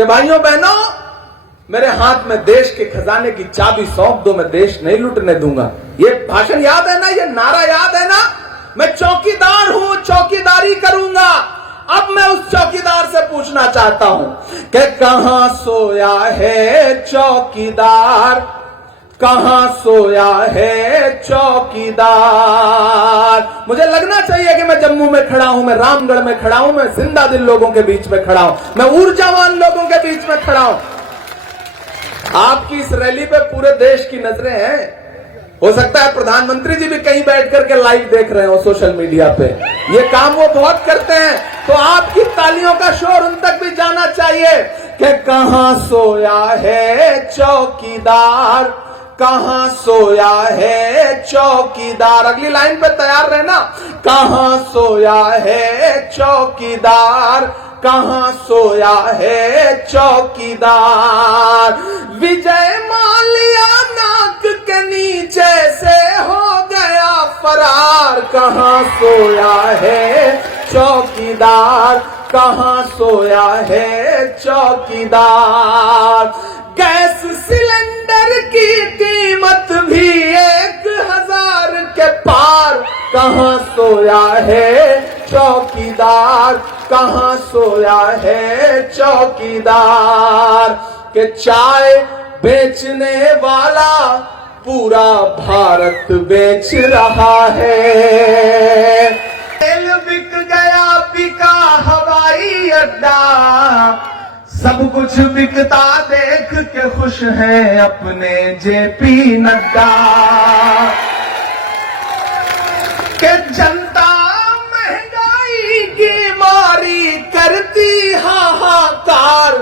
कि भाइयों बहनों, मेरे हाथ में देश के खजाने की चाबी सौंप दो, मैं देश नहीं लूटने दूंगा। ये भाषण याद है ना, ये नारा याद है ना? मैं चौकीदार हूं, चौकीदारी करूंगा। अब मैं उस चौकीदार से पूछना चाहता हूं कि कहां सोया है चौकीदार, कहां सोया है चौकीदार। मुझे लगना चाहिए कि मैं जम्मू में खड़ा हूं, मैं रामगढ़ में खड़ा हूं, मैं जिंदा दिल लोगों के बीच में खड़ा हूं, मैं ऊर्जावान लोगों के बीच में खड़ा हूं। आपकी इस रैली पे पूरे देश की नजरें हैं। हो सकता है प्रधानमंत्री जी भी कहीं बैठ करके लाइव देख रहे हो सोशल मीडिया पे। ये काम वो बहुत करते हैं, तो आपकी तालियों का शोर उन तक भी जाना चाहिए कि कहां सोया है चौकीदार, कहां सोया है चौकीदार। अगली लाइन पे तैयार रहना। कहां सोया है चौकीदार, कहां सोया है चौकीदार। विजय माल्या नाक के नीचे से हो गया फरार, कहां सोया है चौकीदार, कहां सोया है चौकीदार। गैस सिलेंडर की कीमत भी 1000 के पार, कहां सोया है चौकीदार, कहां सोया है चौकीदार। के चाय बेचने वाला पूरा भारत बेच रहा है। तेल बिक गया, बिका हवाई अड्डा, सब कुछ बिकता देख के खुश हैं अपने जेपी नड्डा। के जनता महंगाई की मारी करती हाहाकार,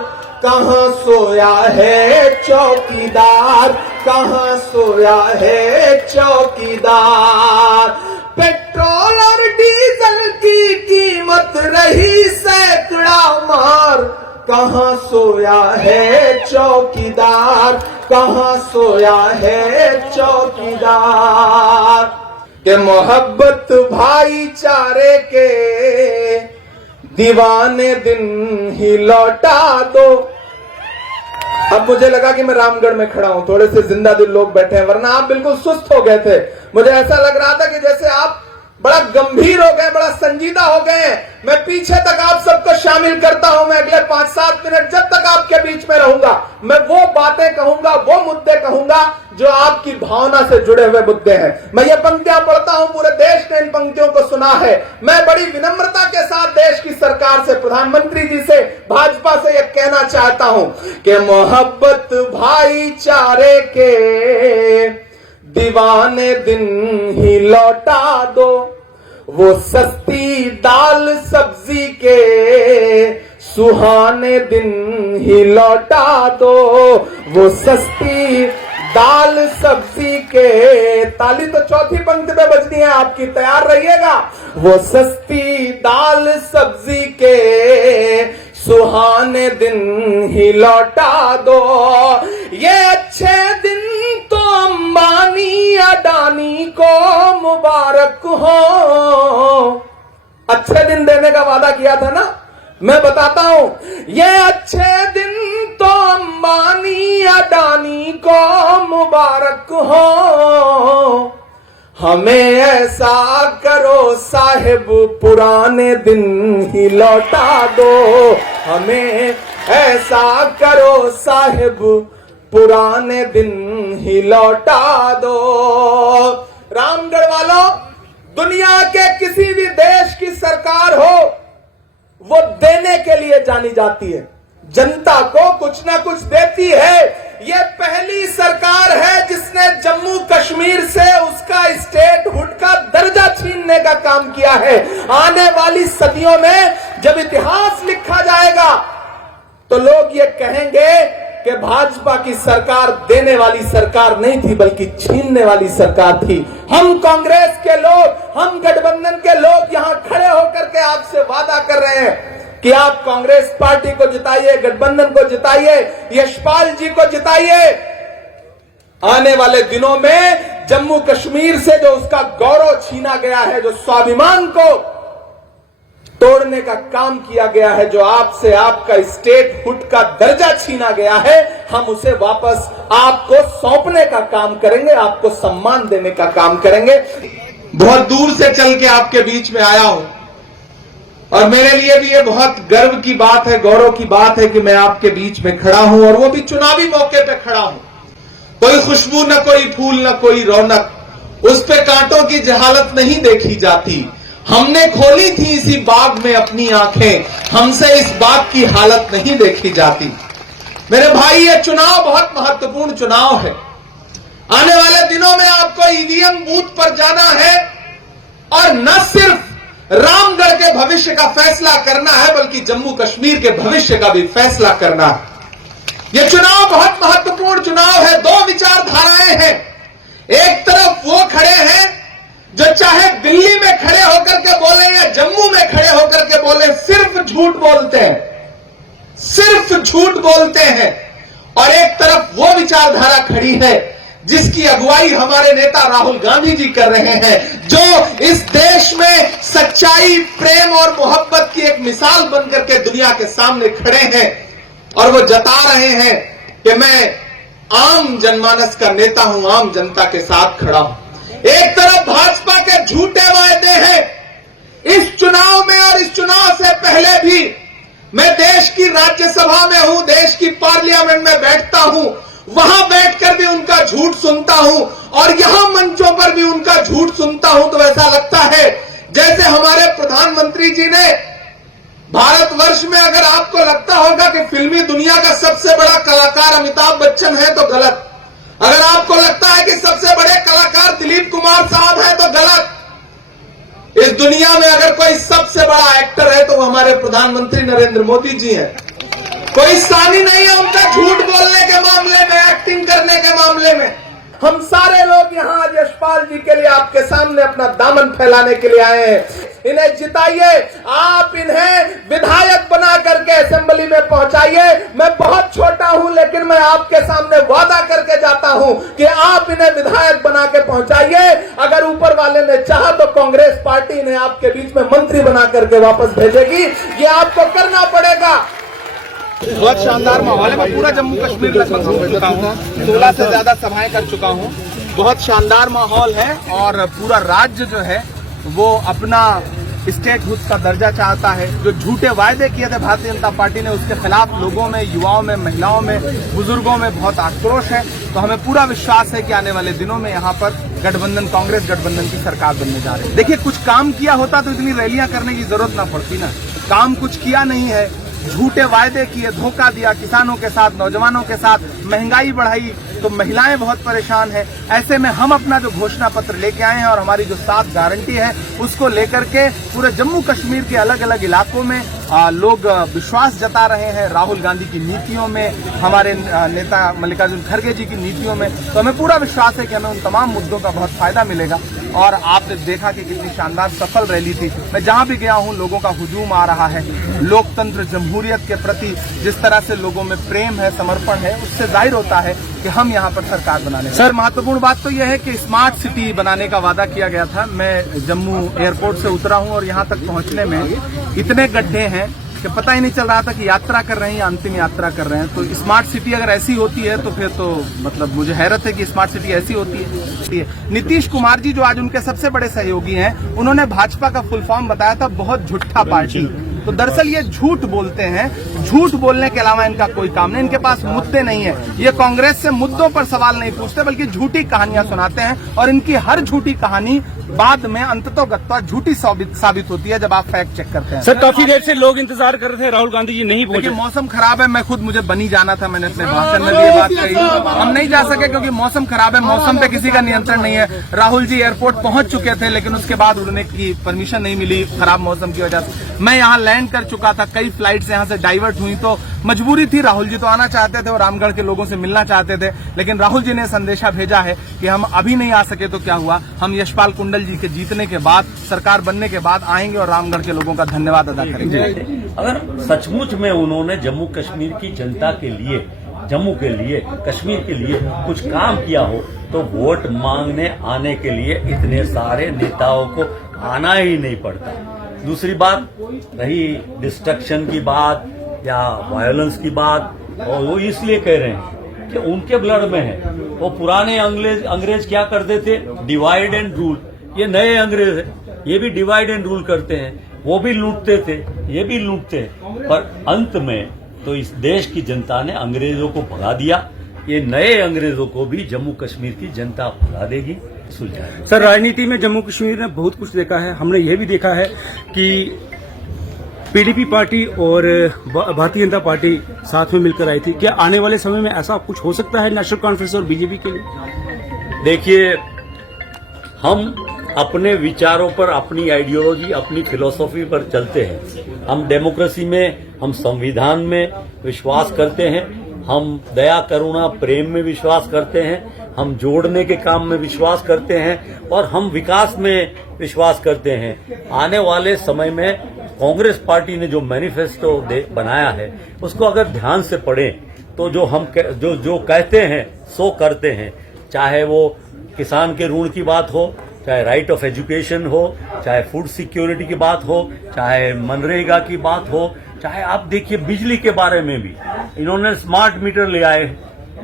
कहां सोया है चौकीदार, कहां सोया है चौकीदार। पेट्रोल और डीजल की कीमत रही सैकड़ा मार, कहां सोया है चौकीदार, कहां सोया है चौकीदार। के मोहब्बत भाईचारे के दीवाने दिन ही लौटा दो। अब मुझे लगा कि मैं रामगढ़ में खड़ा हूं, थोड़े से जिंदा दिल लोग बैठे हैं, वरना आप बिल्कुल सुस्त हो गए थे। मुझे ऐसा लग रहा था कि जैसे आप बड़ा गंभीर हो गए, बड़ा संजीदा हो गए। मैं पीछे तक आप सबको शामिल करता हूं। मैं अगले 5-7 मिनट जब तक आपके बीच में रहूंगा, मैं वो बातें कहूंगा, वो मुद्दे कहूंगा जो आपकी भावना से जुड़े हुए मुद्दे हैं। मैं ये पंक्तियां पढ़ता हूं, पूरे देश ने इन पंक्तियों को सुना है। मैं बड़ी विनम्रता के साथ देश की सरकार से, प्रधानमंत्री जी से, भाजपा से यह कहना चाहता हूं कि मोहब्बत भाईचारे के दीवाने दिन ही लौटा दो। वो सस्ती दाल सब्जी के सुहाने दिन ही लौटा दो। वो सस्ती दाल सब्जी के, ताली तो चौथी पंक्ति पे बजनी है आपकी, तैयार रहिएगा। वो सस्ती दाल सब्जी के सुहाने दिन ही लौटा दो। ये अच्छे दिन तो अंबानी अडानी को मुबारक हो। अच्छे दिन देने का वादा किया था ना, मैं बताता हूं। ये अच्छे दिन तो अंबानी अडानी को मुबारक हो। हमें ऐसा करो साहिब पुराने दिन ही लौटा दो। हमें ऐसा करो साहिब पुराने दिन ही लौटा दो। रामगढ़ वालों, दुनिया के किसी भी देश की सरकार हो, वो देने के लिए जानी जाती है, जनता को कुछ ना कुछ देती है। ये पहली सरकार है जिसने जम्मू कश्मीर से उसका स्टेटहुड का दर्जा छीनने का काम किया है। आने वाली सदियों में जब इतिहास लिखा जाएगा तो लोग ये कहेंगे कि भाजपा की सरकार देने वाली सरकार नहीं थी, बल्कि छीनने वाली सरकार थी। हम कांग्रेस के लोग, हम गठबंधन के लोग यहां खड़े होकर के आपसे वादा कर रहे हैं कि आप कांग्रेस पार्टी को जिताइए, गठबंधन को जिताइए, यशपाल जी को जिताइए। आने वाले दिनों में जम्मू कश्मीर से जो उसका गौरव छीना गया है, जो स्वाभिमान को तोड़ने का काम किया गया है, जो आपसे आपका स्टेटहुड का दर्जा छीना गया है, हम उसे वापस आपको सौंपने का काम करेंगे, आपको सम्मान देने का काम करेंगे। बहुत दूर से चल के आपके बीच में आया हूं और मेरे लिए भी ये बहुत गर्व की बात है, गौरव की बात है कि मैं आपके बीच में खड़ा हूं, और वो भी चुनावी मौके पे खड़ा हूं। कोई खुशबू न कोई फूल न कोई रौनक, उस पे कांटों की जहालत नहीं देखी जाती। हमने खोली थी इसी बाग में अपनी आंखें, हमसे इस बाग की हालत नहीं देखी जाती। मेरे भाई, ये चुनाव बहुत महत्वपूर्ण चुनाव है। आने वाले दिनों में आपको ईवीएम बूथ पर जाना है और न सिर्फ रामगढ़ के भविष्य का फैसला करना है, बल्कि जम्मू कश्मीर के भविष्य का भी फैसला करना है। यह चुनाव बहुत महत्वपूर्ण चुनाव है। दो विचारधाराएं हैं। एक तरफ वो खड़े हैं जो चाहे दिल्ली में खड़े होकर के बोले या जम्मू में खड़े होकर के बोले, सिर्फ झूठ बोलते हैं, सिर्फ झूठ बोलते हैं। और एक तरफ वो विचारधारा खड़ी है जिसकी अगुवाई हमारे नेता राहुल गांधी जी कर रहे हैं, जो इस देश में सच्चाई, प्रेम और मोहब्बत की एक मिसाल बनकर के दुनिया के सामने खड़े हैं और वो जता रहे हैं कि मैं आम जनमानस का नेता हूं, आम जनता के साथ खड़ा हूं। एक तरफ भाजपा के झूठे वायदे हैं इस चुनाव में, और इस चुनाव से पहले भी मैं देश की राज्यसभा में हूं, देश की पार्लियामेंट में बैठता हूं, वहां बैठकर भी उनका झूठ सुनता हूं और यहां मंचों पर भी उनका झूठ सुनता हूं। तो ऐसा लगता है जैसे हमारे प्रधानमंत्री जी ने भारतवर्ष में, अगर आपको लगता होगा कि फिल्मी दुनिया का सबसे बड़ा कलाकार अमिताभ बच्चन है तो गलत। अगर आपको लगता है कि सबसे बड़े कलाकार दिलीप कुमार साहब हैं तो गलत। इस दुनिया में अगर कोई सबसे बड़ा एक्टर है तो वो हमारे प्रधानमंत्री नरेंद्र मोदी जी हैं। कोई सानी नहीं है उनका झूठ बोलने के मामले में, एक्टिंग करने के मामले में। हम सारे लोग यहाँ आज यशपाल जी के लिए आपके सामने अपना दामन फैलाने के लिए आए हैं। इन्हें जिताइए, आप इन्हें विधायक बना करके असेंबली में पहुंचाइए। मैं बहुत छोटा हूं, लेकिन मैं आपके सामने वादा करके जाता हूं कि आप इन्हें विधायक बना के पहुंचाइए। अगर ऊपर वाले ने चाहा तो कांग्रेस पार्टी इन्हें आपके बीच में मंत्री बना करके वापस भेजेगी। ये आपको करना पड़ेगा। बहुत शानदार माहौल है। मैं पूरा जम्मू कश्मीर लगभग घूम चुका हूँ, 16 से ज्यादा सभाएं कर चुका हूँ। बहुत शानदार माहौल है और पूरा राज्य जो है वो अपना स्टेटहुड का दर्जा चाहता है। जो झूठे वायदे किए थे भारतीय जनता पार्टी ने, उसके खिलाफ लोगों में, युवाओं में, महिलाओं में, बुजुर्गों में बहुत आक्रोश है। तो हमें पूरा विश्वास है कि आने वाले दिनों में यहाँ पर गठबंधन, कांग्रेस गठबंधन की सरकार बनने जा रही है। देखिए, कुछ काम किया होता तो इतनी रैलियां करने की जरूरत ना पड़ती ना। काम कुछ किया नहीं है, झूठे वायदे किए, धोखा दिया किसानों के साथ, नौजवानों के साथ, महंगाई बढ़ाई तो महिलाएं बहुत परेशान हैं। ऐसे में हम अपना जो घोषणा पत्र लेके आए हैं और हमारी जो 7 गारंटी है उसको लेकर के पूरे जम्मू कश्मीर के अलग अलग इलाकों में लोग विश्वास जता रहे हैं राहुल गांधी की नीतियों में, हमारे नेता मल्लिकार्जुन खड़गे जी की नीतियों में। तो हमें पूरा विश्वास है कि हमें उन तमाम मुद्दों का बहुत फायदा मिलेगा। और आपने देखा कि कितनी शानदार सफल रैली थी। मैं जहां भी गया हूं लोगों का हुजूम आ रहा है। लोकतंत्र, जमहूरियत के प्रति जिस तरह से लोगों में प्रेम है, समर्पण है, उससे जाहिर होता है कि हम यहाँ पर सरकार बनाने। सर, महत्वपूर्ण बात तो यह है कि स्मार्ट सिटी बनाने का वादा किया गया था। मैं जम्मू एयरपोर्ट से उतरा हूँ और यहाँ तक पहुँचने में इतने गड्ढे हैं कि पता ही नहीं चल रहा था कि यात्रा कर रहे हैं या अंतिम यात्रा कर रहे हैं। तो स्मार्ट सिटी अगर ऐसी होती है तो फिर तो मतलब मुझे हैरत है कि स्मार्ट सिटी ऐसी होती है। नीतीश कुमार जी जो आज उनके सबसे बड़े सहयोगी हैं, उन्होंने भाजपा का फुल फॉर्म बताया था बहुत झूठा पार्टी। तो दरअसल ये झूठ बोलते हैं, झूठ बोलने के अलावा इनका कोई काम नहीं, इनके पास मुद्दे नहीं है। ये कांग्रेस से मुद्दों पर सवाल नहीं पूछते बल्कि झूठी कहानियां सुनाते हैं और इनकी हर झूठी कहानी बाद में अंततोगत्वा झूठी साबित होती है जब आप फैक्ट चेक करते हैं। सर, काफी देर से लोग इंतजार कर रहे थे, राहुल गांधी जी नहीं पहुंचे। मौसम खराब है, मैं खुद मुझे बनी जाना था, मैंने अपने भाषण में भी ये बात कही। हम नहीं जा सके क्योंकि मौसम खराब है, मौसम पे किसी का नियंत्रण नहीं है। राहुल जी एयरपोर्ट पहुंच चुके थे लेकिन उसके बाद उड़ने की परमिशन नहीं मिली खराब मौसम की वजह से। मैं यहाँ लैंड कर चुका था, कई फ्लाइट्स यहाँ से डाइवर्ट हुई, तो मजबूरी थी। राहुल जी तो आना चाहते थे और रामगढ़ के लोगों से मिलना चाहते थे, लेकिन राहुल जी ने संदेशा भेजा है कि हम अभी नहीं आ सके तो क्या हुआ, हम यशपाल कुंडल जी के जीतने के बाद, सरकार बनने के बाद आएंगे और रामगढ़ के लोगों का धन्यवाद अदा करेंगे। अगर सचमुच में उन्होंने जम्मू कश्मीर की जनता के लिए, जम्मू के लिए, कश्मीर के लिए कुछ काम किया हो तो वोट मांगने आने के लिए इतने सारे नेताओं को आना ही नहीं पड़ता। दूसरी बात रही डिस्ट्रक्शन की बात या वायलेंस की बात, और वो इसलिए कह रहे हैं कि उनके ब्लड में है। वो पुराने अंग्रेज क्या करते थे, डिवाइड एंड रूल। ये नए अंग्रेज है, ये भी डिवाइड एंड रूल करते हैं, वो भी लूटते थे, ये भी लूटते हैं। पर अंत में तो इस देश की जनता ने अंग्रेजों को भगा दिया। ये नए अंग्रेजों को भी जम्मू कश्मीर की जनता भगा देगी, सुलझाएगी। सर, राजनीति में जम्मू कश्मीर ने बहुत कुछ देखा है। हमने ये भी देखा है कि पीडीपी पार्टी और भारतीय जनता पार्टी साथ में मिलकर आई थी। क्या आने वाले समय में ऐसा कुछ हो सकता है नेशनल कॉन्फ्रेंस और बीजेपी के लिए? देखिए, हम अपने विचारों पर, अपनी आइडियोलॉजी, अपनी फिलॉसफी पर चलते हैं। हम डेमोक्रेसी में, हम संविधान में विश्वास करते हैं, हम दया, करुणा, प्रेम में विश्वास करते हैं, हम जोड़ने के काम में विश्वास करते हैं और हम विकास में विश्वास करते हैं। आने वाले समय में कांग्रेस पार्टी ने जो मैनिफेस्टो बनाया है उसको अगर ध्यान से पढ़ें तो जो कहते हैं सो करते हैं। चाहे वो किसान के ऋण की बात हो, चाहे राइट ऑफ एजुकेशन हो, चाहे फूड सिक्योरिटी की बात हो, चाहे मनरेगा की बात हो, चाहे आप देखिए बिजली के बारे में भी इन्होंने स्मार्ट मीटर ले आए।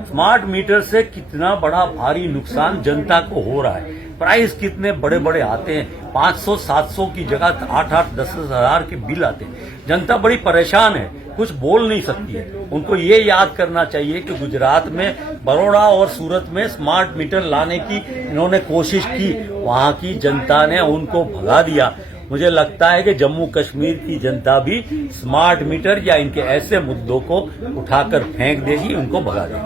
स्मार्ट मीटर से कितना बड़ा भारी नुकसान जनता को हो रहा है। प्राइस कितने बड़े बड़े आते हैं, 500-700 की जगह 8-10 हजार के बिल आते हैं। जनता बड़ी परेशान है, कुछ बोल नहीं सकती है। उनको ये याद करना चाहिए कि गुजरात में, बड़ौदा और सूरत में स्मार्ट मीटर लाने की इन्होंने कोशिश की, वहां की जनता ने उनको भगा दिया। मुझे लगता है कि जम्मू कश्मीर की जनता भी स्मार्ट मीटर या इनके ऐसे मुद्दों को उठाकर फेंक देगी, उनको भगा देगी।